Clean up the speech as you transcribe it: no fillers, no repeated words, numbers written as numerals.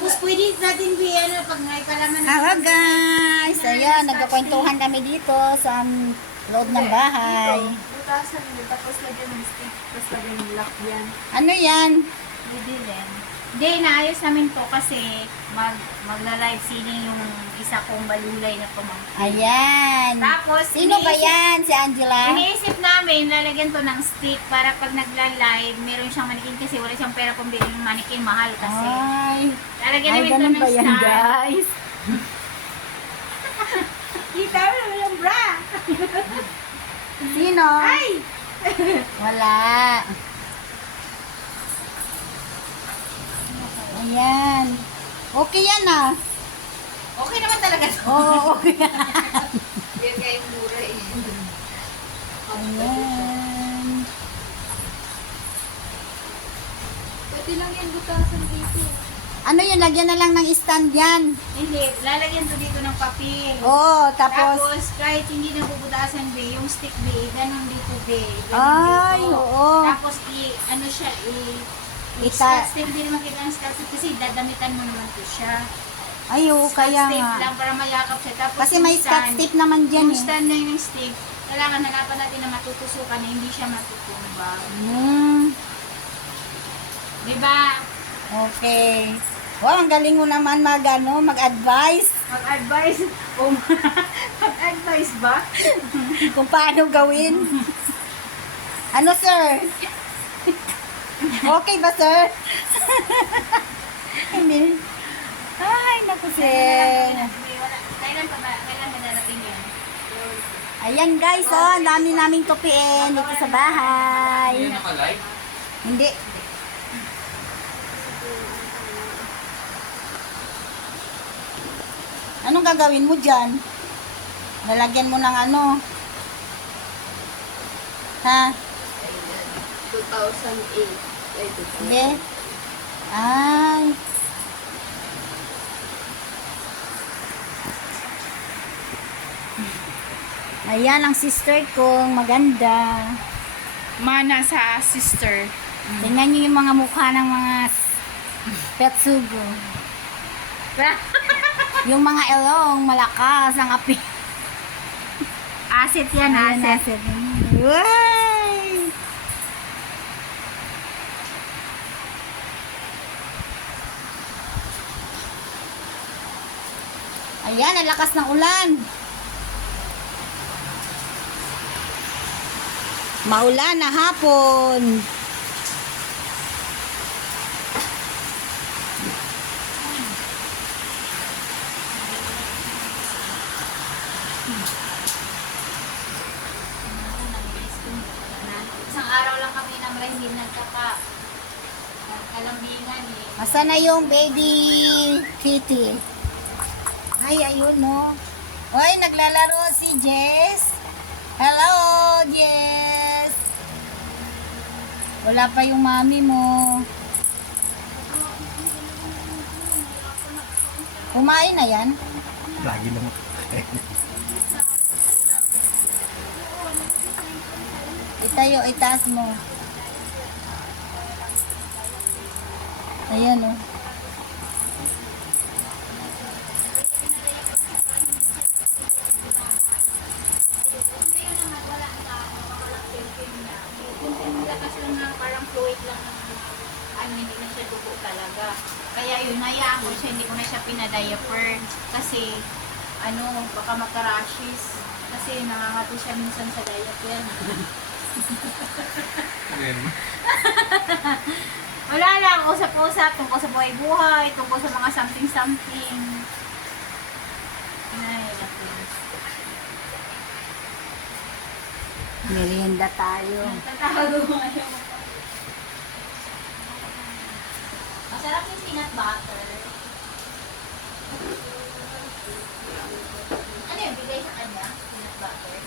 Tapos pwede natin ano, pag may palaman. Hello guys! Ayan, nagkakwentuhan kami dito sa loob ng bahay. Butasan nyo, tapos lagyan ng stick, tapos lagyan ng lock yan. Ano yan? Pwede rin. Hindi, naayos namin to kasi magla-live sini yung isa kong balulay na pamangkin. Ayan. Tapos, Sino ba yan? Si Angela? Iniisip namin, lalagyan to ng stick para pag nagla-live, meron siyang manikin kasi wala siyang pera pang bilhin ng manikin. Mahal kasi. Ay. Lalagyan Ay, namin to ganun ng ba yan stand. guys? Kita mo naman yung bra. Sino? Ay! Wala. Ayan. Okay yan ah. Okay naman talaga to. Oo, okay. Yan nga yung mura eh. Ayan. Pwede lang yan butasan dito. Ano yun? Lagyan na lang ng stand yan. Hindi, lalagyan to dito ng papel. Oo, Tapos, tapos... kahit hindi na bubutasan, be, yung stick, be, ganun dito, be. Ganun Ay, dito. oo. Tapos, ano siya, scotch tape, hindi naman kita ng scotch tape kasi dadamitan mo naman to siya. Ay, oo, kaya Scotch tape nga. lang para mayakap siya. Tapos, Kasi yung may scotch stand, tape naman dyan yung eh. stand na yung stick, kailangan hanapan natin na matutusukan na hindi siya matutumbang. Diba? Okay. Wow, ang galing mo naman mag-advise Mag-advise. Mag-advise ba? kung paano gawin. Ano, sir? Okay ba, sir? Hindi. Ay, naku, sir. Kailan ba darating yan? Ayan, guys, oh, ang dami naming tupiin dito sa bahay. Hindi. Anong gagawin mo dyan? Lalagyan mo ng ano? Ha? 2008. Ay, Hindi? Ay. Ayan ang sister kong maganda. Mana sa sister. Tingnan niyo yung mga mukha ng mga petsugo. Yung mga elong malakas ang api. Asset yan, Ayan, asset. asset. Way! Ayan, ang lakas ng ulan. Maulan na hapon. Isang araw lang kami na hindi nagkaka-kalambingan eh. Asa na yung baby kitty? Ay, ayun no. Hoy, naglalaro si Jess. Hello, Jess. Wala pa yung mami mo. Kumain na yan? Lagi naman. Itayo, itaas mo. Ayan oh. Lakas lang na parang fluid lang hindi na siya dugo talaga. Kaya yun, hayaan ko siya, hindi ko na siya pinadiaper. Kasi, baka makarashes. Kasi nangangato siya minsan sa diaper. Wala lang, usap-usap tungkol sa buhay-buhay, tungkol sa mga something-something. Ay, naku. Merienda tayo. Tatawag mo ngayon. Masarap yung peanut butter. Ano yung bigay sa kanya? Peanut butter?